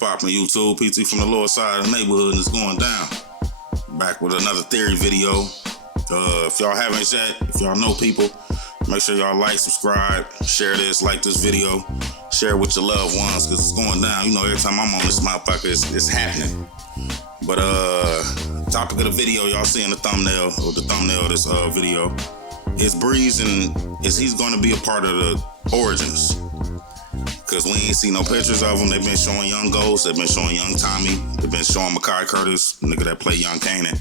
Poppin' YouTube, PT from the lower side of the neighborhood, and it's going down. Back with another theory video. If y'all haven't yet, if y'all know people, make sure y'all like, subscribe, share this, like this video, share it with your loved ones, because it's going down. You know, every time I'm on this motherfucker, it's happening. But topic of the video, y'all seeing the thumbnail of this video, is Breeze, and he's going to be a part of the Origins. Because we ain't seen no pictures of him. They've been showing young Ghost. They've been showing young Tommy. They've been showing Makai Curtis, the nigga that played young Kanan.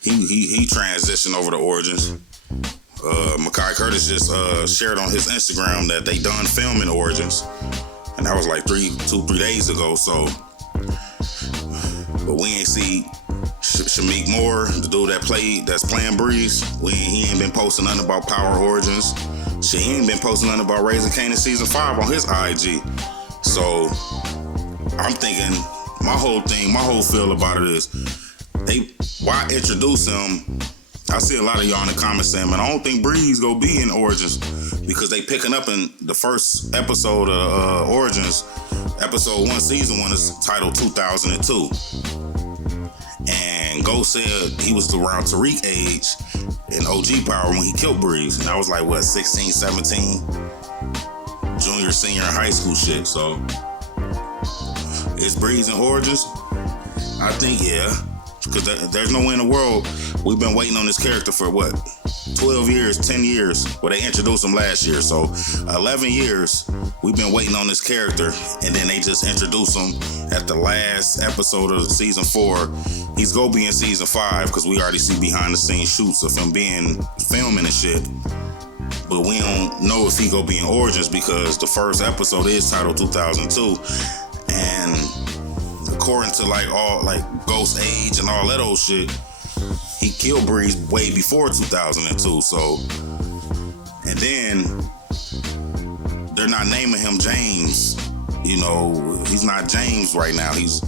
He transitioned over to Origins. Makai Curtis just shared on his Instagram that they done filming Origins. And that was like 3 days ago. So, but we ain't see Shamik Moore, the dude that's playing Breeze. He ain't been posting nothing about Power Origins. Shit, he ain't been posting nothing about Raising Kanan Season 5 on his IG. So, I'm thinking, my whole feel about it is, why introduce him? I see a lot of y'all in the comments saying, man, I don't think Breeze gonna be in Origins, because they picking up in the first episode of Origins. Episode 1, Season 1 is titled 2002. And Ghost said he was around Tariq age in OG Power when he killed Breeze. And I was like, what, 16, 17? Junior, senior in high school shit. So, is Breeze in Origins? I think, yeah. Because there's no way in the world we've been waiting on this character for, what, 12 years, 10 years? Well, they introduced him last year. So, 11 years we've been waiting on this character. And then they just introduced him at the last episode of Season 4. He's gonna be in Season 5 because we already see behind the scenes shoots of him filming and shit. But we don't know if he gonna be in Origins because the first episode is titled 2002. And according to Ghost age and all that old shit, he killed Breeze way before 2002. So, and then they're not naming him James. You know, he's not James right now. He's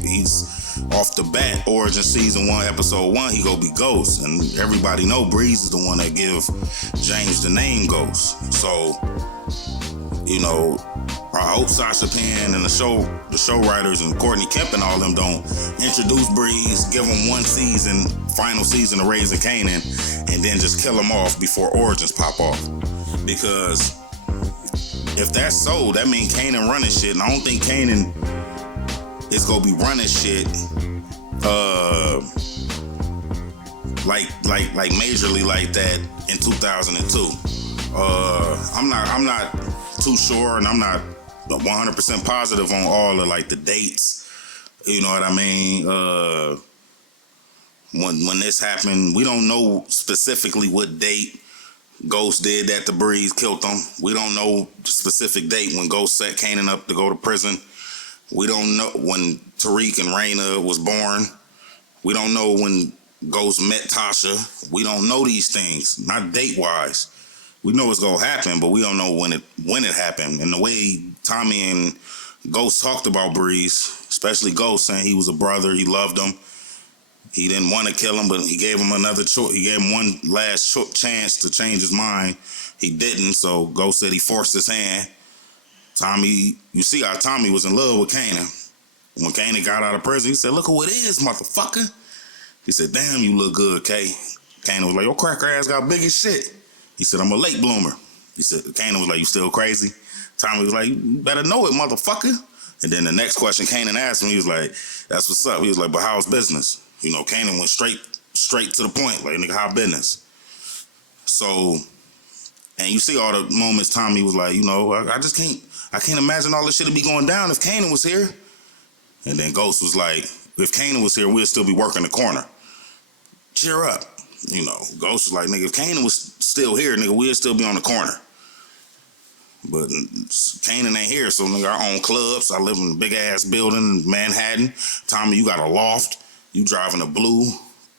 off the bat. Origin Season 1, Episode 1, he gonna be Ghost. And everybody know Breeze is the one that give James the name Ghost. So, you know, I hope Sasha Penn and the show writers and Courtney Kemp and all them don't introduce Breeze, give him one season, final season of Raising Kanan, and then just kill him off before Origins pop off. Because if that's so, that means Kanan running shit, and I don't think Kanan is gonna be running shit like majorly like that in 2002. I'm not too sure, and I'm not 100% positive on all of like the dates. You know what I mean? When this happened, we don't know specifically what date Ghost did that to Breeze, killed him. We don't know the specific date when Ghost set Kanan up to go to prison. We don't know when Tariq and Raina was born. We don't know when Ghost met Tasha. We don't know these things, not date-wise. We know it's gonna happen, but we don't know when it happened. And the way Tommy and Ghost talked about Breeze, especially Ghost, saying he was a brother, he loved him. He didn't want to kill him, but he gave him another choice. He gave him one last chance to change his mind. He didn't, so Ghost said he forced his hand. Tommy, you see how Tommy was in love with Kanan. When Kanan got out of prison, he said, "Look who it is, motherfucker." He said, "Damn, you look good, Kay." Kanan was like, "Your cracker ass got big as shit." He said, "I'm a late bloomer." He said, Kanan was like, "You still crazy?" Tommy was like, "You better know it, motherfucker." And then the next question Kanan asked him, he was like, "That's what's up." He was like, "But how's business?" You know, Kanan went straight to the point, like, nigga, how business? So, and you see all the moments Tommy was like, you know, I can't imagine all this shit would be going down if Kanan was here. And then Ghost was like, if Kanan was here, we'd still be working the corner. Cheer up. You know, Ghost was like, nigga, if Kanan was still here, nigga, we'd still be on the corner. But Kanan ain't here, so nigga, I own clubs. I live in a big ass building in Manhattan. Tommy, you got a loft. You driving a blue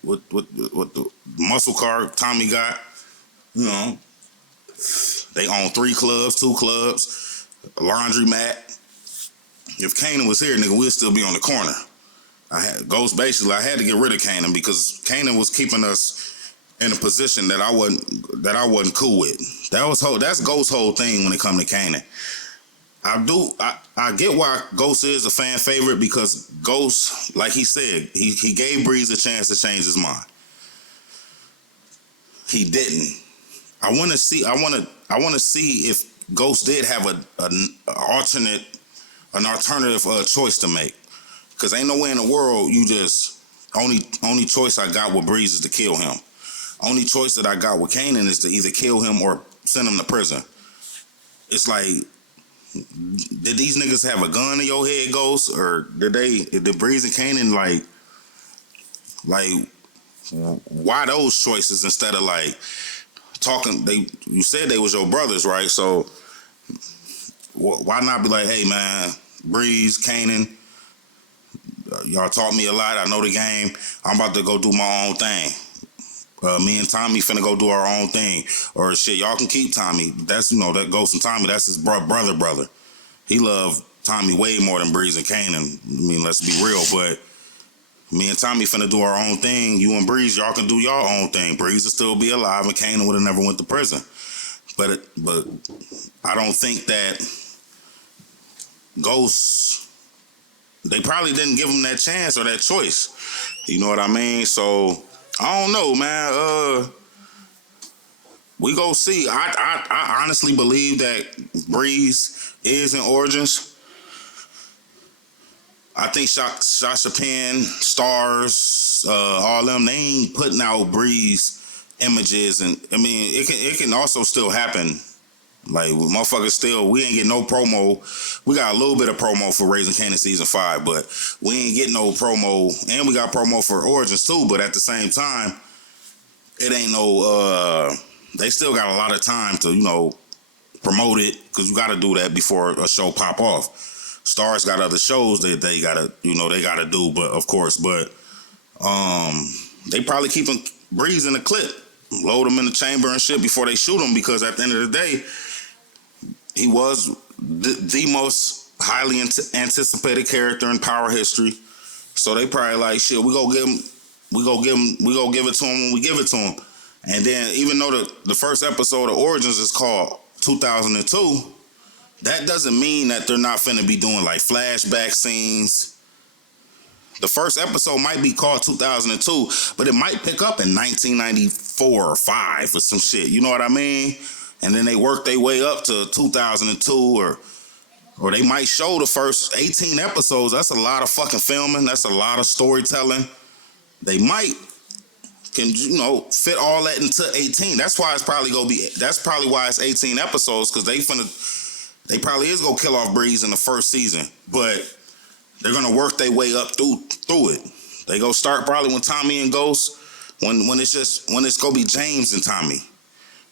with the muscle car Tommy got. You know, they own 3 clubs, 2 clubs, a laundromat. If Kanan was here, nigga, we'd still be on the corner. I had to get rid of Kanan because Kanan was keeping us in a position that I wasn't cool with. That's Ghost's whole thing when it come to Kanan. I get why Ghost is a fan favorite because Ghost, like he said, he gave Breeze a chance to change his mind. He didn't. I want to see if Ghost did have an alternative choice to make. Cause ain't no way in the world you just only choice I got with Breeze is to kill him. Only choice that I got with Kanan is to either kill him or send him to prison. It's like, did these niggas have a gun in your head, Ghost, or did Breeze and Kanan like why those choices instead of like talking? You said they was your brothers, right? So why not be like, hey man, Breeze, Kanan, y'all taught me a lot. I know the game. I'm about to go do my own thing. Me and Tommy finna go do our own thing. Or shit, y'all can keep Tommy. That's, that Ghost and Tommy, that's his brother. He loved Tommy way more than Breeze and Kanan. I mean, let's be real, but me and Tommy finna do our own thing. You and Breeze, y'all can do your own thing. Breeze will still be alive and Kanan would have never went to prison. But I don't think that Ghost, they probably didn't give him that chance or that choice. You know what I mean? So I don't know, man. We go see. I honestly believe that Breeze is in Origins. I think Sasha Penn, Starz, all them, they ain't putting out Breeze images, and I mean it can also still happen. Like motherfuckers still, we ain't get no promo. We got a little bit of promo for Raising Kanan season 5, but we ain't getting no promo, and we got promo for Origins too. But at the same time, it ain't no. They still got a lot of time to promote it because you got to do that before a show pop off. Starz got other shows that they gotta do, but of course, they probably keeping Breeze in the clip, load him in the chamber and shit before they shoot him because at the end of the day, he was the most highly anticipated character in Power history. So they probably like, shit, we go give it to him when we give it to him. And then even though the first episode of Origins is called 2002, that doesn't mean that they're not finna be doing like flashback scenes. The first episode might be called 2002, but it might pick up in 1994 or 5 or some shit. You know what I mean? And then they work their way up to 2002 or they might show the first 18 episodes. That's a lot of fucking filming. That's a lot of storytelling. They might can fit all that into 18. That's why it's probably gonna be. That's probably why it's 18 episodes because they probably is gonna kill off Breeze in the first season, but they're gonna work their way up through it. They go start probably when Tommy and Ghost when it's gonna be James and Tommy.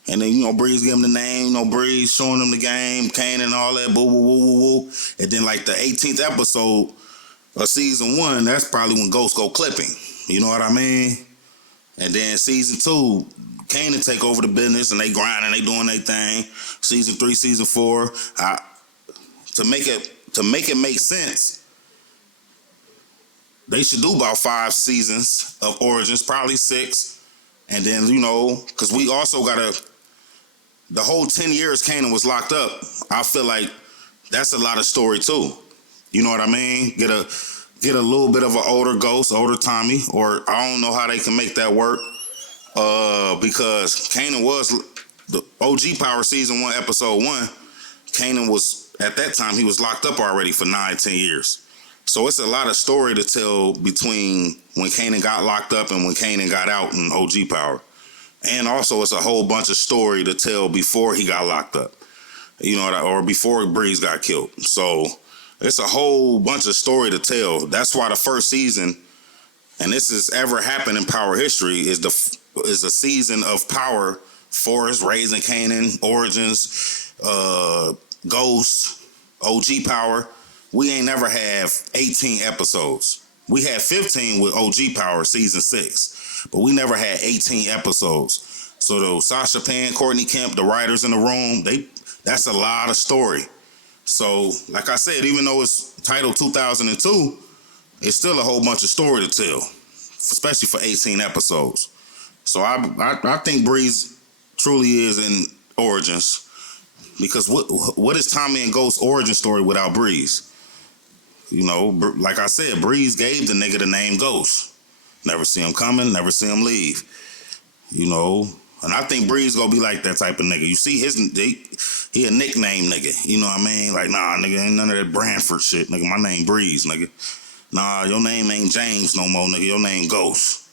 And then, Breeze give him the name, Breeze showing him the game, Kane and all that, boo, boo, boo, boo, boo. And then, like, the 18th episode of season 1, that's probably when Ghost go clipping. You know what I mean? And then season 2, Kane take over the business, and they grinding, they doing their thing. Season 3, season 4, to make it make sense, they should do about 5 seasons of Origins, probably 6. And then, because we also got the whole 10 years Kanan was locked up, I feel like that's a lot of story too. You know what I mean? Get a little bit of an older Ghost, older Tommy, or I don't know how they can make that work. Because Kanan was the OG Power season 1, episode 1. Kanan was, at that time, he was locked up already for 9, 10 years. So it's a lot of story to tell between when Kanan got locked up and when Kanan got out in OG Power. And also it's a whole bunch of story to tell before he got locked up. Or before Breeze got killed. So it's a whole bunch of story to tell. That's why the first season, and this has ever happened in Power history, is a season of Power, Forrest, Raising Kanan, Origins, Ghost, OG Power. We ain't never have 18 episodes. We had 15 with OG Power season 6, but we never had 18 episodes. So those Sasha Penn, Courtney Kemp, the writers in the room, that's a lot of story. So, like I said, even though it's titled 2002, it's still a whole bunch of story to tell, especially for 18 episodes. So I think Breeze truly is in Origins. Because what is Tommy and Ghost's origin story without Breeze? You know, like I said, Breeze gave the nigga the name Ghost. Never see him coming, never see him leave. You know, and I think Breeze gonna be like that type of nigga. You see he a nickname nigga. You know what I mean? Like, nah, nigga, ain't none of that Branford shit, nigga. My name Breeze, nigga. Nah, your name ain't James no more, nigga. Your name Ghost.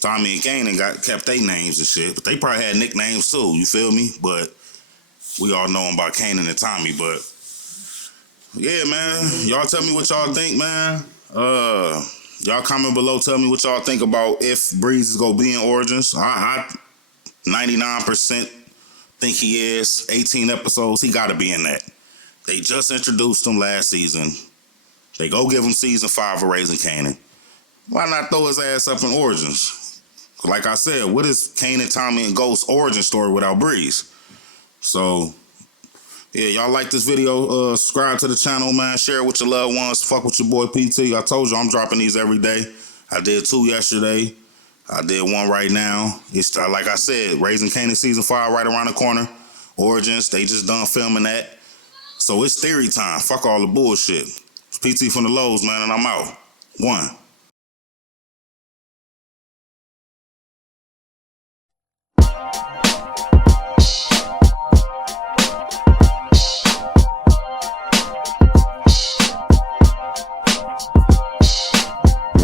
Tommy and Kanan kept their names and shit, but they probably had nicknames too. You feel me? But we all know about Kanan and Tommy. But yeah, man, y'all tell me what y'all think, man. Y'all comment below. Tell me what y'all think about if Breeze is gonna be in Origins. I 99% think he is. 18 episodes, he got to be in that. They just introduced him last season. They go give him season 5 of Raising Kanan. Why not throw his ass up in Origins? Like I said, what is Kanan, Tommy, and Ghost's origin story without Breeze? So, yeah, y'all like this video, subscribe to the channel, man. Share it with your loved ones. Fuck with your boy PT. I told you I'm dropping these every day. I did 2 yesterday. I did 1 right now. It's like I said, Raising Kanan season 5 right around the corner. Origins, they just done filming that. So it's theory time. Fuck all the bullshit. It's PT from the Lows, man, and I'm out. 1.